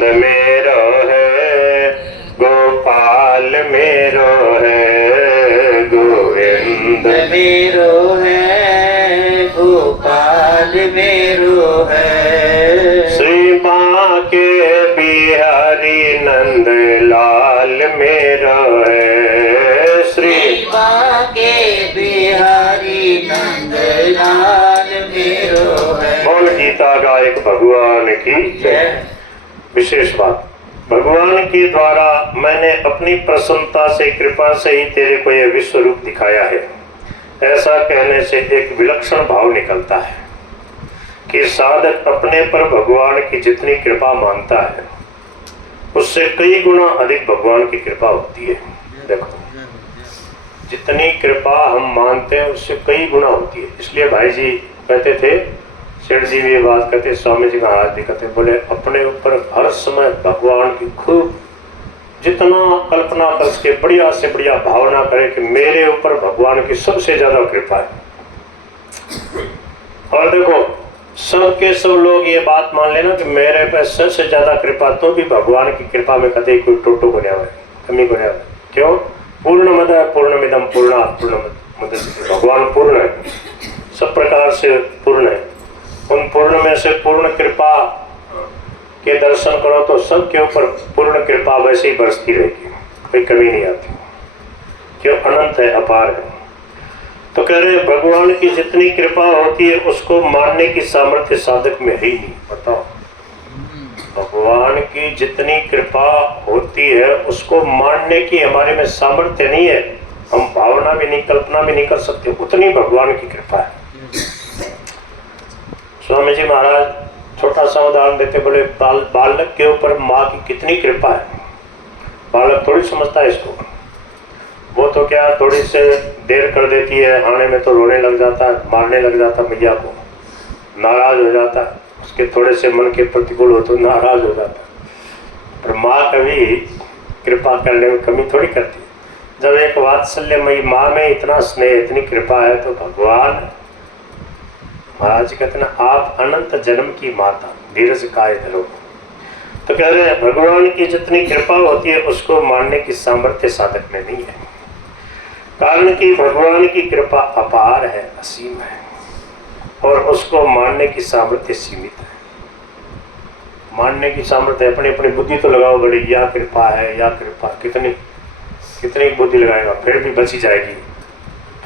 गोविंद मेरो है, गोपाल मेरो है, गोविंद मेरो है, गोपाल मेरो है। श्री बांके बिहारी नंद लाल मेरो है, श्री बांके बिहारी नंद लाल मेरो है। बोल गीता गायक भगवान की जय। विशेष बात, भगवान के द्वारा मैंने अपनी प्रसन्नता से कृपा से ही तेरे को यह विश्व रूप दिखाया है। ऐसा कहने से एक विलक्षण भाव निकलता है कि साधक अपने पर भगवान की जितनी कृपा मानता है उससे कई गुना अधिक भगवान की कृपा होती है। देखो, जितनी कृपा हम मानते हैं उससे कई गुना होती है। इसलिए भाई जी कहते थे, सेठ जी भी ये बात कहते, स्वामी जी महाराज भी कहते, बोले अपने ऊपर हर समय भगवान की खूब जितना कल्पना करके बढ़िया से बढ़िया भावना करे कि मेरे ऊपर भगवान की सबसे ज्यादा कृपा है। और देखो, सब के सब लोग ये बात मान लेना कि मेरे पे सबसे ज्यादा कृपा, तो भी भगवान की कृपा में कभी कोई टोटो को नहीं आवे, कमी को नहीं आवे। क्यों? पूर्णमद पूर्णमिदं पूर्णात् पूर्णमुदच्यते। भगवान पूर्ण है, सब प्रकार से पूर्ण है। उन पूर्ण में से पूर्ण कृपा के दर्शन करो तो सबके ऊपर पूर्ण कृपा वैसे ही बरसती रहेगी, कोई कमी नहीं आती। क्यों? अनंत है, अपार है। तो कह रहे भगवान की जितनी कृपा होती है उसको मानने की सामर्थ्य साधक में है ही नहीं। बताओ, भगवान की जितनी कृपा होती है उसको मानने की हमारे में सामर्थ्य नहीं है। हम भावना भी नहीं, कल्पना भी नहीं कर सकते, उतनी भगवान की कृपा है। स्वामी जी महाराज छोटा सा उदाहरण देते, बोले बालक के ऊपर माँ की कितनी कृपा है। बालक थोड़ी समझता है इसको, वो तो क्या थोड़ी से देर कर देती है, आने में तो रोने लग जाता है, मारने लग जाता है, मैया को नाराज हो जाता है, उसके थोड़े से मन के प्रतिकूल हो तो नाराज हो जाता है। पर माँ कभी कृपा करने में कमी थोड़ी करती। जब एक वात्सल्यमयी माँ में इतना स्नेह, इतनी कृपा है, तो भगवान महाराज कहते ना, आप अनंत जन्म की माता धीरज काय धरो। तो कह रहे हैं भगवान की जितनी कृपा होती है उसको मानने की सामर्थ्य साधक में नहीं है। कारण कि भगवान की कृपा अपार है, असीम है, और उसको मानने की सामर्थ्य सीमित है। मानने की सामर्थ्य अपनी अपनी बुद्धि तो लगाओ, बड़ी या कृपा है या कृपा, कितनी कितनी बुद्धि लगाएगा फिर भी बची जाएगी।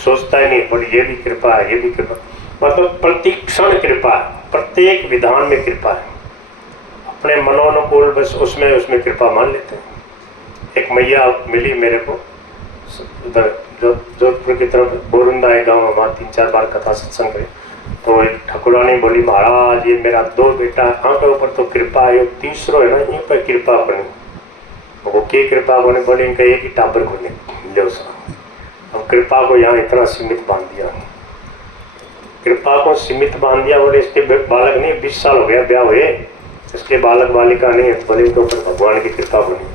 सोचता ही नहीं, बड़ी ये भी कृपा है, ये भी कृपा, मतलब प्रतिक्षण कृपा है, प्रत्येक विधान में कृपा है। अपने मनोनुकूल बस उसमें कृपा मान लेते हैं। एक मैया मिली मेरे को उधर जोधपुर की तरफ, बोरुंदा एक गाँव, वहाँ 3-4 बार कथा सत्संग करे। तो एक ठाकुरानी बोली, महाराज ये मेरा 2 बेटा, आँख के ऊपर तो कृपा है, तीसरो है ना यहीं पर कृपा बने। वो के कृपा बने, बोले इनका एक ही टाबर को नहीं। अब कृपा को यहाँ इतना सीमित बांध दिया, कृपा को सीमित बांध दिया। बोले इसके बालक नहीं, 20 साल हो गया ब्याह हुए, इसके बालक बालिका नहीं है, बोले इनके ऊपर भगवान की कृपा बनी।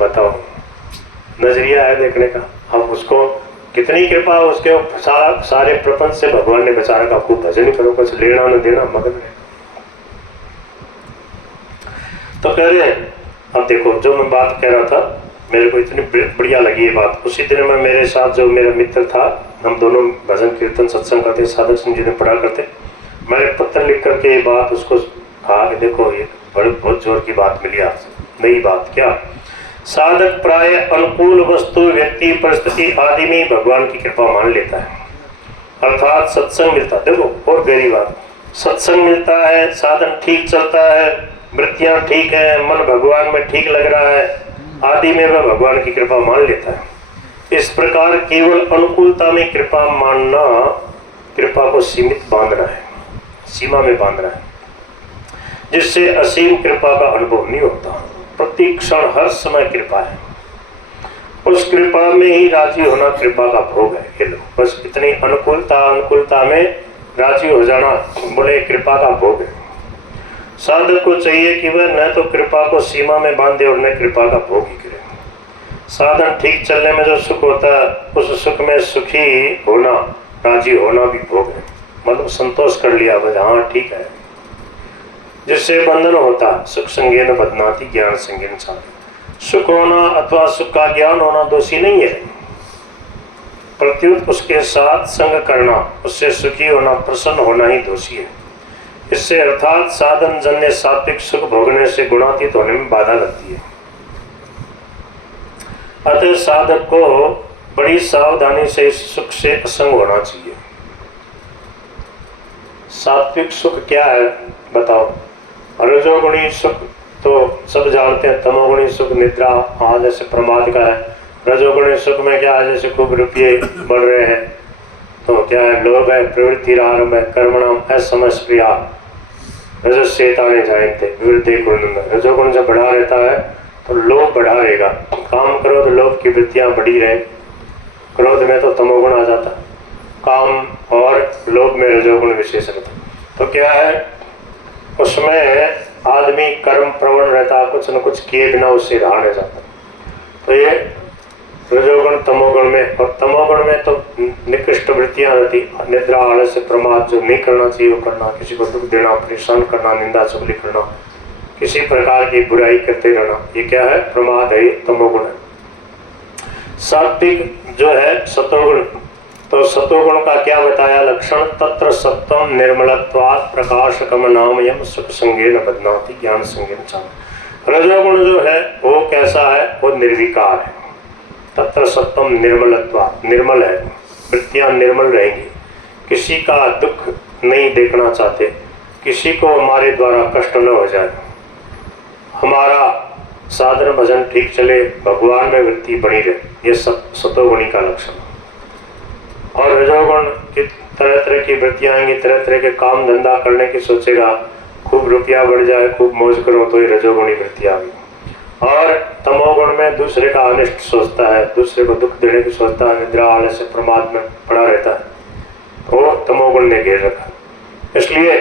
बताओ, नजरिया है देखने का। अब उसको कितनी कृपा, उसके सारे प्रपंच से भगवान ने बेचारा का खूब भजन करो, कुछ लेना न देना, मगन है। तो कह रहे हैं, अब देखो जो मैं बात कह रहा था, मेरे को इतनी बढ़िया लगी ये बात। उसी दिन में मेरे साथ जो मेरा मित्र था, हम दोनों भजन कीर्तन सत्संग करते, साधक सिंह जी ने पढ़ा करते। मैंने पत्र लिख करके ये बात उसको कहा कि देखो ये बहुत जोर की बात मिली आपसे। नई बात क्या? साधक प्राय अनुकूल वस्तु, व्यक्ति, परिस्थिति आदि में भगवान की कृपा मान लेता है, अर्थात सत्संग मिलता। देखो और गहरी बात, सत्संग मिलता है, साधन ठीक चलता है, वृत्तियां ठीक है, मन भगवान में ठीक लग रहा है, आदि में वह भगवान की कृपा मान लेता है। इस प्रकार केवल अनुकूलता में कृपा मानना कृपा को सीमित बांधना है, सीमा में बांधना है, जिससे असीम कृपा का अनुभव नहीं होता। प्रति क्षण हर समय कृपा है, उस कृपा में ही राजी होना कृपा का भोग है। ये लो, बस इतनी अनुकूलता में राजी हो जाना, बोले कृपा का भोग है। साधक को चाहिए कि वह न तो कृपा को सीमा में बांधे और न कृपा का भोग ही करे। साधन ठीक चलने में जो सुख होता है, उस सुख में सुखी होना, राजी होना भी भोग है। मतलब संतोष कर लिया, बस हाँ ठीक है, जिससे बंधन होता है। सुख संगेन बदनाती ज्ञान संगेन साधन। सुख होना अथवा सुख का ज्ञान होना दोषी नहीं है, प्रत्युत उसके साथ संग करना, उससे सुखी होना, प्रसन्न होना ही दोषी है। इससे अर्थात साधन जन्य सात्विक सुख भोगने से गुणातीत होने में बाधा लगती है। अतः साधक को बड़ी सावधानी से इस सुख से असंग होना चाहिए। सात्विक सुख क्या है बताओ? रजोगुणी सुख तो सब जानते हैं, तमोगुणी सुख निद्रा आज जैसे प्रमाद का है। रजोगुणी सुख में क्या है, जैसे खूब रुपये बढ़ रहे हैं तो क्या है, लोभ है, प्रवृत्ति आरंभ है, कर्मणाम असमस्प्रिया रजस्येताने जायन्ते विवृद्धि गुण। रजोगुण जब बढ़ा रहता है तो लोभ बढ़ा रहेगा, काम क्रोध लोभ की वृत्तियां बढ़ी रहे, क्रोध में तो तमोगुण आ जाता, काम और लोभ में रजोगुण विशेष रहता। तो क्या है, उसमें आदमी कर्म प्रवण रहता, कुछ न कुछ किए बिना उससे रहा नहीं जाता। तो ये रजोगुण तमोगुण में, और तमोगुण में तो निकृष्ट वृत्तियां रहती, निद्रा आलस्य प्रमाद, जो नहीं करना चाहिए वो करना, किसी को दुख देना, परेशान करना, निंदा चुगली करना, किसी प्रकार की बुराई करते रहना, ये क्या है, प्रमाद है, तमोगुण है। सात्विक जो है सतोगुण, तो सतोगुण का क्या बताया लक्षण? तत्र सत्वम निर्मलत्वात् प्रकाशकम नामयम सुख संगेन बदनाति ज्ञान संगेन चाम। रजोगुण जो है वो कैसा है? वो निर्विकार है। तत्र सत्वम निर्मलत्वात्, निर्मल है, वृत्तियां निर्मल रहेंगी, किसी का दुख नहीं देखना चाहते, किसी को हमारे द्वारा कष्ट न हो जाए, हमारा साधन भजन ठीक चले, भगवान में वृत्ति बनी रहे, ये सतोगुणी का लक्षण। और रजोगुण की तरह तरह की वृत्तियां आएंगी, तरह तरह के काम धंधा करने की सोचेगा, खूब रुपया बढ़ जाए, खूब मौज करो, तो ये रजोगुणी वृत्ति आ गई। और तमोगुण में दूसरे का अनिष्ट सोचता है, दूसरे को दुख देने की सोचता है, निद्रा आलस्य प्रमाद में पड़ा रहता है, तो तमोगुण ने घेर रखा। इसलिए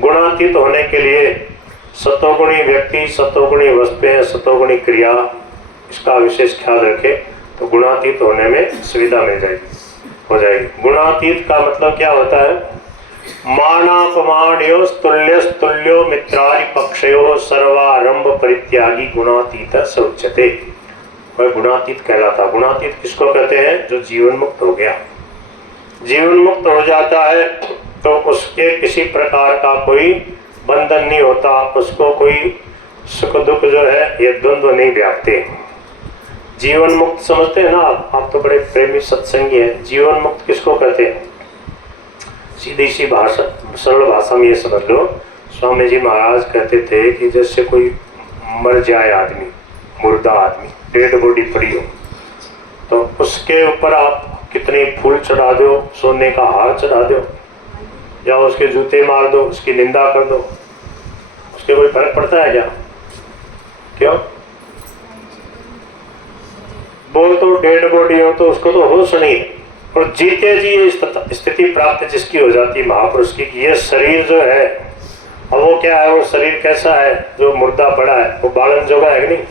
गुणातीत होने के लिए सतोगुणी व्यक्ति, सतोगुणी वस्तुएं, सतोगुणी क्रिया, इसका विशेष ख्याल रखे तो गुणातीत होने में सुविधा मिल जाएगी, हो जाएगी। गुणातीत का मतलब क्या होता है? मानापमानयो तुल्यो मित्रादि पक्षयो सर्वारंभ परित्यागी गुणातीत स उच्यते। वह गुणातीत कहलाता। गुणातीत किसको कहते हैं? जो जीवन मुक्त हो गया, जीवन मुक्त हो जाता है तो उसके किसी प्रकार का कोई बंधन नहीं होता, उसको कोई सुख दुख जो है ये द्वंद्व नहीं व्यापते। जीवन मुक्त समझते हैं ना आप तो बड़े प्रेमी सत्संगी हैं। जीवन मुक्त किसको कहते हैं? सीधी सी भाषा, सरल भाषा में ये समझ लो, स्वामी जी महाराज कहते थे कि जैसे कोई मर जाए आदमी, मुर्दा आदमी, डेड बॉडी पड़ी हो, तो उसके ऊपर आप कितने फूल चढ़ा दो, सोने का हार चढ़ा दो, या उसके जूते मार दो, उसकी निंदा कर दो, उसके कोई फर्क पड़ता है क्या? क्यों? वो तो डेड बॉडी हो तो उसको तो होश नहीं है। और जीते जी ये स्थिति प्राप्त जिसकी हो जाती है महापुरुष की, ये शरीर जो है, अब वो क्या है, वो शरीर कैसा है जो मुर्दा पड़ा है? वो बालन जोगा है कि नहीं?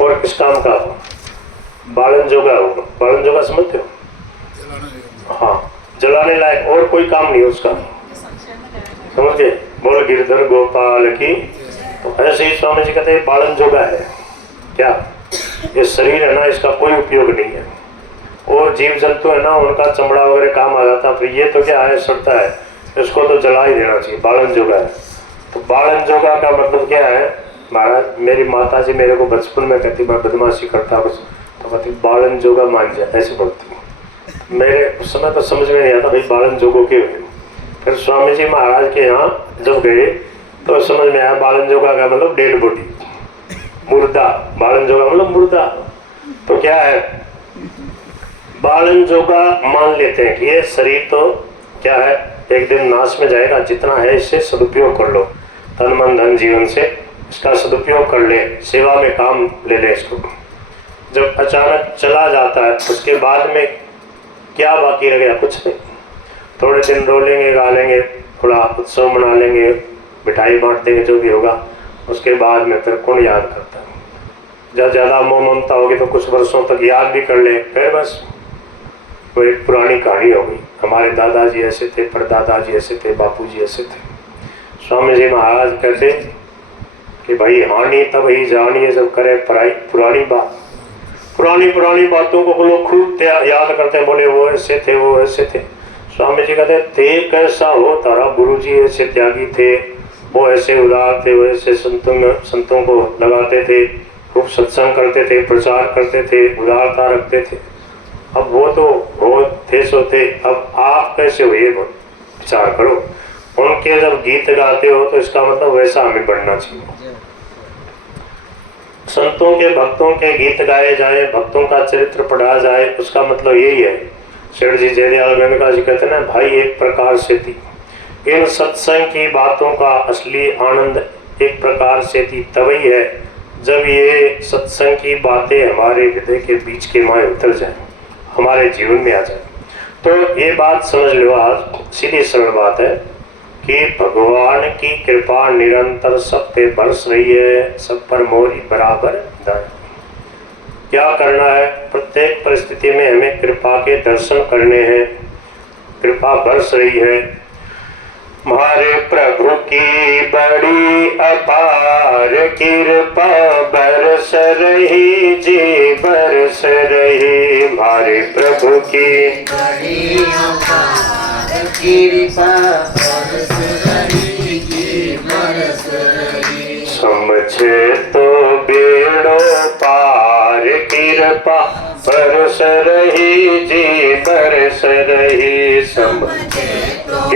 और किस काम का हो? बालन जोगा हो। बालन जोगा समझते हो? हाँ, जलाने लायक, और कोई काम नहीं उसका, समझ गए? बोल गिरधर गोपाल की। तो ऐसे ही स्वामी जी कहते हैं बालन जोगा है। क्या ये शरीर है ना, इसका कोई उपयोग नहीं है। और जीव जंतु है ना, उनका चमड़ा वगैरह काम आ जाता है, फिर ये तो क्या है, सड़ता है, इसको तो जला ही देना चाहिए। बालन जोगा है। तो बालन जोगा का मतलब क्या है? महाराज, मेरी माता जी मेरे को बचपन में कहती, मैं बदमाशी करता कुछ, तो कहती बालन जोगा मान जाए, ऐसे बोलती। मेरे उस समय तो समझ में नहीं आता भाई बालन जोगो के हुए। फिर स्वामी जी महाराज के यहाँ जब गए तो समझ में आया बालन जोगा का मतलब डेड बॉडी, मुर्दा। बालन जोगा मतलब मुर्दा। तो क्या है, बालन जोगा मान लेते हैं कि ये शरीर तो क्या है, एक दिन नाश में जाएगा, जितना है इससे सदुपयोग कर लो, तन मन धन जीवन से इसका सदुपयोग कर ले, सेवा में काम ले ले इसको। जब अचानक चला जाता है उसके बाद में क्या बाकी रह गया? कुछ नहीं। थोड़े दिन रोलेंगे, गा लेंगे, थोड़ा उत्सव मना लेंगे, मिठाई बांट देंगे, जो भी होगा, उसके बाद में फिर कौन याद करता है? जब ज़्यादा मोह ममता होगी तो कुछ वर्षों तक याद भी कर ले, फिर बस वो एक पुरानी कहानी हो गई। हमारे दादाजी ऐसे थे, परदादाजी ऐसे थे, बापूजी ऐसे थे। स्वामी जी महाराज कहते कि भाई हानि तब ही जानिए जब करे पुरानी बात। पुरानी बातों को लोग खूब याद करते हैं, बोले वो ऐसे थे वो ऐसे थे। स्वामी जी कहते थे कैसा हो तारा गुरु जी ऐसे त्यागी थे, वो ऐसे उदार थे, वो ऐसे संतों को लगाते थे, खूब सत्संग करते थे, प्रचार करते थे, उदारता रखते थे। अब वो तो वो थे सो थे, अब आप कैसे हो ये विचार करो। उनके जब गीत गाते हो तो इसका मतलब वैसा हमें बनना चाहिए। संतों के भक्तों के गीत गाए जाए, भक्तों का चरित्र पढ़ा जाए, उसका मतलब यही है। सेठ जी जयदयाल गंगा जी कहते हैं ना, भाई एक प्रकार से थी इन सत्संग की बातों का असली आनंद एक प्रकार से थी तभी है जब ये सत्संग की बातें हमारे हृदय के बीच के माए उतर जाए, हमारे जीवन में आ जाए। तो ये बात समझ लो, आज सीधी सरल बात है कि भगवान की कृपा निरंतर सब पे बरस रही है, सब पर मोरी बराबर दर। क्या करना है, प्रत्येक परिस्थिति में हमें कृपा के दर्शन करने हैं। कृपा बरस रही है, हमारे प्रभु की बड़ी अपार कृपा बरस रही जी बरस रही। हमारे प्रभु की बड़ी अपार कृपा बरस रही जी बरस रही। समझे तो बेड़ो पार कृपा बरस रही जी बरस रही। समझे तो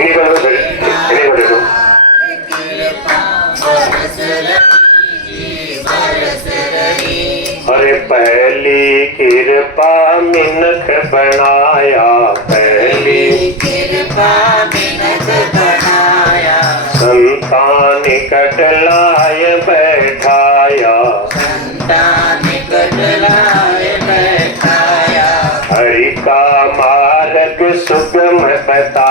अरे पहली कृपा मिनख बनाया, पहली कृपा मिनख बनाया, संतान निकट लाय बैठाया, संतान निकट लाय बैठाया। हरि का मार्ग सुगम बता